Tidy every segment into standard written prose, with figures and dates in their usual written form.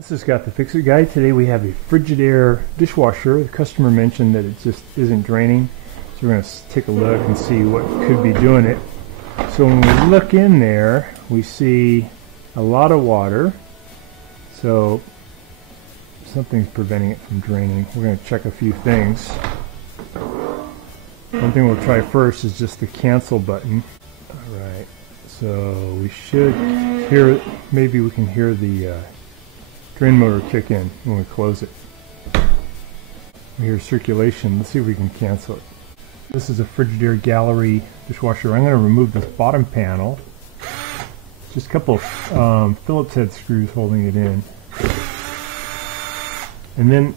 This is Scott the Fix-It Guy. Today we have a Frigidaire dishwasher. The customer mentioned that it just isn't draining. So we're going to take a look and see what could be doing it. So when we look in there, we see a lot of water. So something's preventing it from draining. We're going to check a few things. One thing we'll try first is just the cancel button. Alright, so we should hear, maybe we can hear the drain motor kick in when we close it. We hear circulation. Let's see if we can cancel it. This is a Frigidaire gallery dishwasher. I'm going to remove this bottom panel. Just a couple Phillips head screws holding it in. And then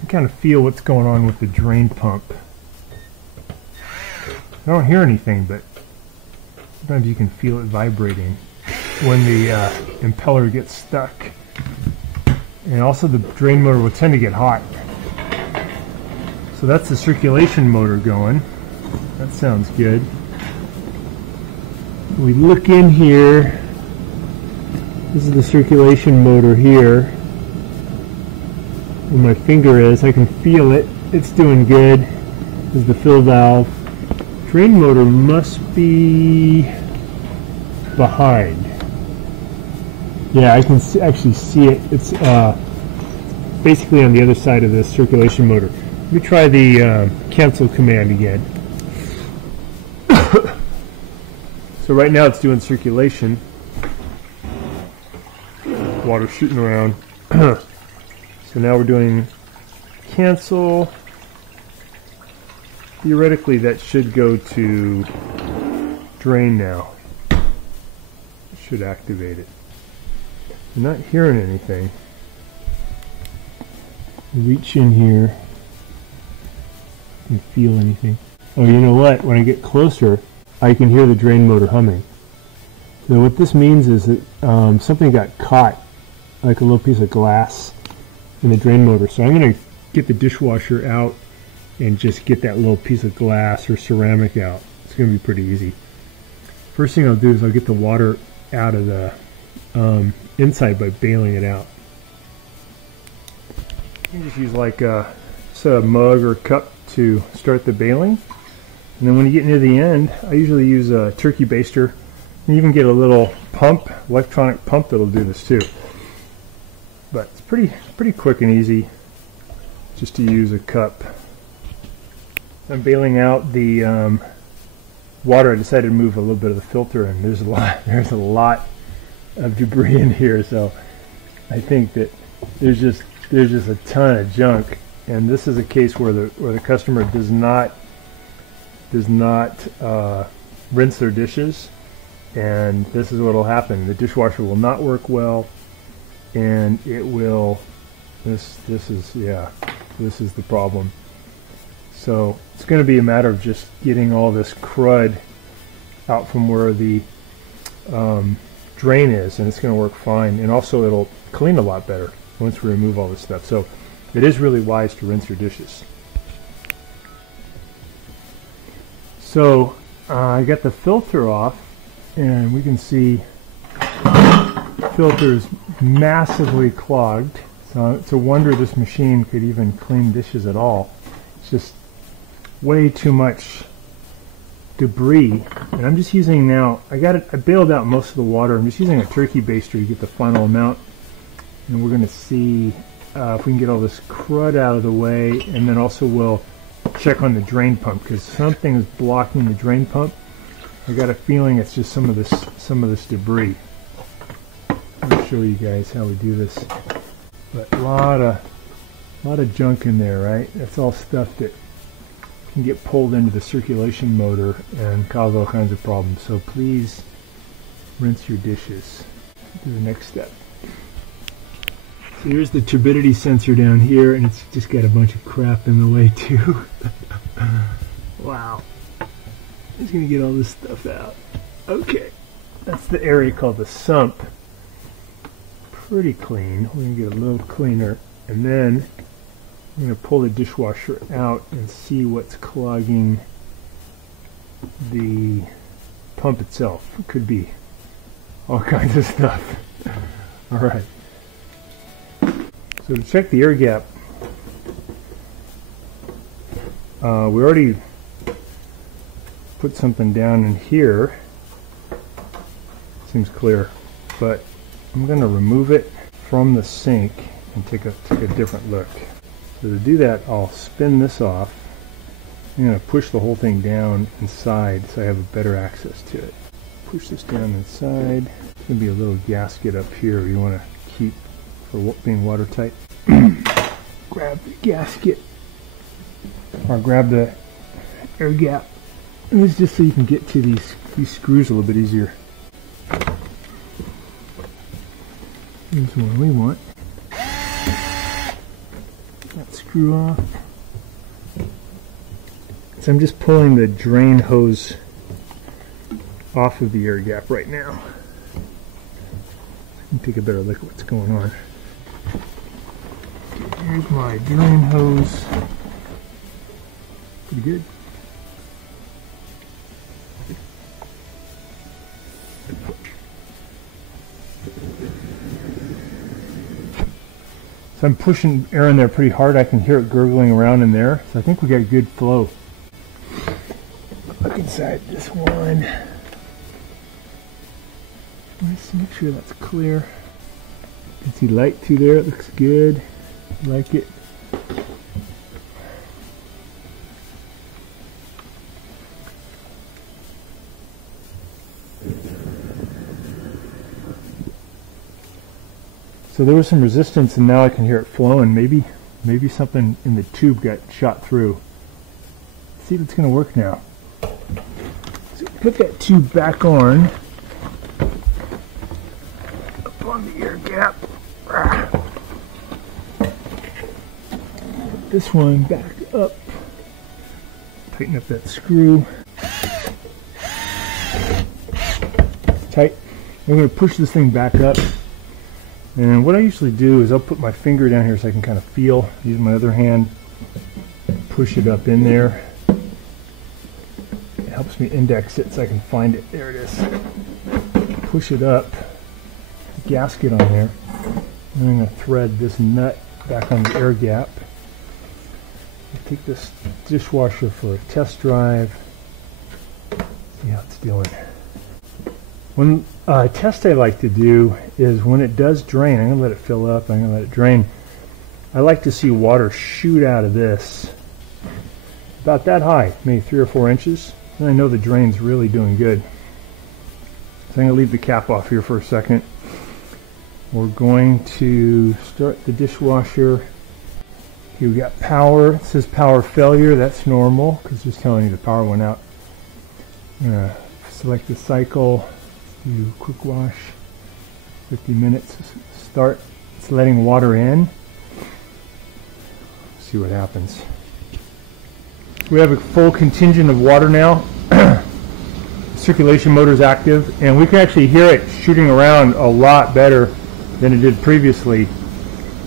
you kind of feel what's going on with the drain pump. I don't hear anything, but sometimes you can feel it vibrating when the impeller gets stuck. And also the drain motor will tend to get hot. So that's the circulation motor going. That sounds good. We look in here. This is the circulation motor here. Where my finger is, I can feel it. It's doing good. This is the fill valve. Drain motor must be behind. Yeah, I can actually see it. It's basically on the other side of the circulation motor. Let me try the cancel command again. So right now it's doing circulation. Water shooting around. So now we're doing cancel. Theoretically that should go to drain now. It should activate it. I'm not hearing anything. Reach in here and feel anything. Oh, you know what? When I get closer, I can hear the drain motor humming. So what this means is that something got caught, like a little piece of glass, in the drain motor. So I'm going to get the dishwasher out and just get that little piece of glass or ceramic out. It's going to be pretty easy. First thing I'll do is I'll get the water out of the inside by bailing it out. You can just use like a mug or cup to start the bailing. And then when you get near the end, I usually use a turkey baster. You even get a little pump, electronic pump that'll do this too. But it's pretty quick and easy just to use a cup. I'm bailing out the water. I decided to move a little bit of the filter, and there's a lot of debris in here, so I think that there's just a ton of junk. And this is a case where the customer does not rinse their dishes, and this is what will happen. The dishwasher will not work well, and it will. This is the problem. So it's going to be a matter of just getting all this crud out from where the drain is, and it's going to work fine. And also it'll clean a lot better once we remove all this stuff. So it is really wise to rinse your dishes. So I got the filter off, and we can see the filter is massively clogged. So it's a wonder this machine could even clean dishes at all. It's just way too much debris. And I'm just using now, I bailed out most of the water. I'm just using a turkey baster to get the final amount. And we're going to see if we can get all this crud out of the way, and then also we'll check on the drain pump, because something is blocking the drain pump. I got a feeling it's just some of this debris. I'll show you guys how we do this. But a lot of junk in there, right? That's all stuff that can get pulled into the circulation motor and cause all kinds of problems. So please rinse your dishes. Do the next step. So here's the turbidity sensor down here, and it's just got a bunch of crap in the way too. Wow. Just gonna get all this stuff out. Okay. That's the area called the sump. Pretty clean. We're gonna get a little cleaner, and then I'm going to pull the dishwasher out and see what's clogging the pump itself. It could be all kinds of stuff. All right. So to check the air gap, we already put something down in here. Seems clear, but I'm going to remove it from the sink and take a different look. So to do that, I'll spin this off. I'm going to push the whole thing down inside so I have a better access to it. Push this down inside. There's going to be a little gasket up here you want to keep for being watertight. Grab the gasket, or grab the air gap. And this is just so you can get to these screws a little bit easier. Here's one we want. That screw off. So I'm just pulling the drain hose off of the air gap right now. Let me take a better look at what's going on. Okay, here's my drain hose. Pretty good. So I'm pushing air in there pretty hard. I can hear it gurgling around in there. So I think we got good flow. Look inside this one. Let's make sure that's clear. You can see light through there. It looks good. I like it. So there was some resistance, and now I can hear it flowing. Maybe something in the tube got shot through. Let's see if it's going to work now. So put that tube back on. Up on the air gap. Put this one back up. Tighten up that screw. Tight. I'm going to push this thing back up. And what I usually do is I'll put my finger down here so I can kind of feel, use my other hand, push it up in there. It helps me index it so I can find it. There it is. Push it up, gasket on there. And I'm going to thread this nut back on the air gap. I'll take this dishwasher for a test drive. See how it's doing. One test I like to do is when it does drain, I'm going to let it fill up, I'm going to let it drain. I like to see water shoot out of this about that high, maybe 3 or 4 inches. And I know the drain's really doing good. So I'm going to leave the cap off here for a second. We're going to start the dishwasher. Okay, we got power. It says power failure. That's normal because it's just telling you the power went out. I'm going to select the cycle. Do quick wash, 50 minutes. Start. It's letting water in. See what happens. We have a full contingent of water now. Circulation motor is active, and we can actually hear it shooting around a lot better than it did previously.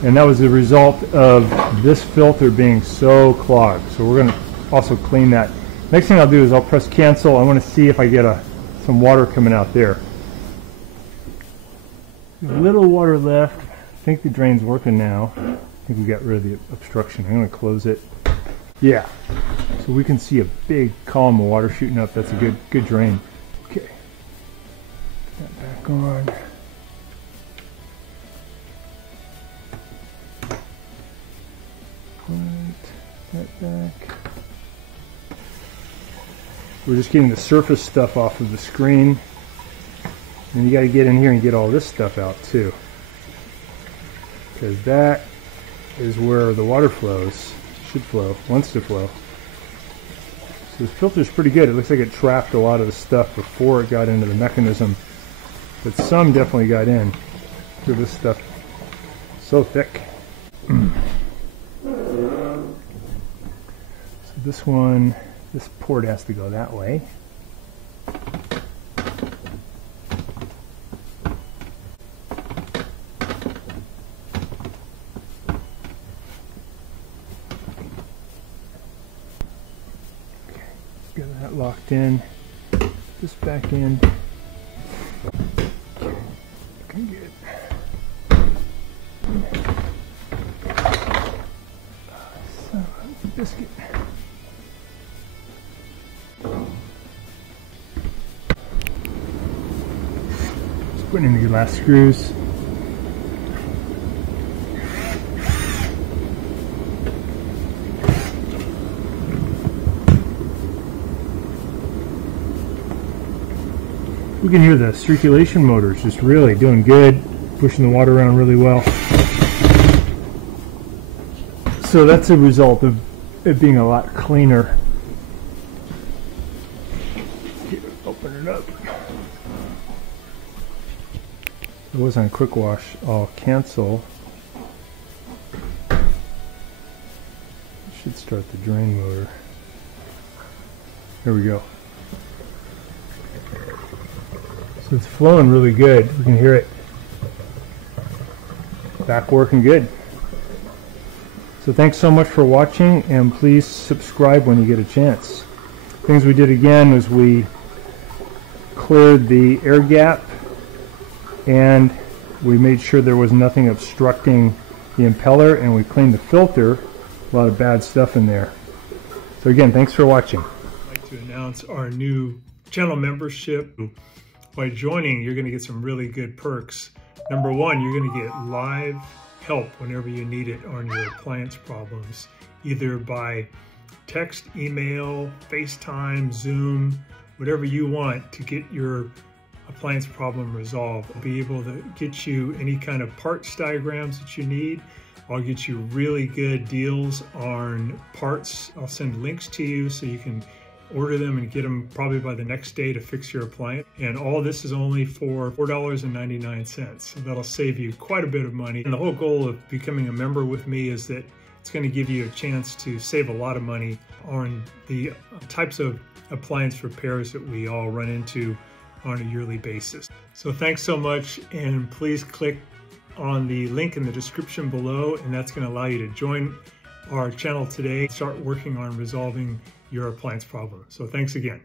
And that was the result of this filter being so clogged. So we're going to also clean that. Next thing I'll do is I'll press cancel. I want to see if I get some water coming out there. A little water left. I think the drain's working now. I think we got rid of the obstruction. I'm going to close it. Yeah. So we can see a big column of water shooting up. That's a good drain. Okay. Put that back on. Put that back. We're just getting the surface stuff off of the screen. And you got to get in here and get all this stuff out too. Because that is where the water flows. Should flow. Wants to flow. So this filter's pretty good. It looks like it trapped a lot of the stuff before it got into the mechanism. But some definitely got in. Look at this stuff. So thick. So this one, this port has to go that way. Get that locked in. This back in. Looking good. biscuit. Just putting in the last screws. We can hear the circulation motors just really doing good, pushing the water around really well. So that's a result of it being a lot cleaner. Here, open it up. It was on quick wash. I'll cancel. Should start the drain motor. There we go. So it's flowing really good. We can hear it. Back working good. So thanks so much for watching, and please subscribe when you get a chance. Things we did again was we cleared the air gap, and we made sure there was nothing obstructing the impeller, and we cleaned the filter. A lot of bad stuff in there. So again, thanks for watching. I'd like to announce our new channel membership. By joining, you're going to get some really good perks. Number one, you're going to get live help whenever you need it on your appliance problems, either by text, email, FaceTime, Zoom, whatever you want to get your appliance problem resolved. I'll be able to get you any kind of parts diagrams that you need. I'll get you really good deals on parts. I'll send links to you so you can order them and get them probably by the next day to fix your appliance. And all this is only for $4.99. So that'll save you quite a bit of money. And the whole goal of becoming a member with me is that it's going to give you a chance to save a lot of money on the types of appliance repairs that we all run into on a yearly basis. So thanks so much, and please click on the link in the description below, and that's going to allow you to join our channel today, start working on resolving your appliance problem. So thanks again.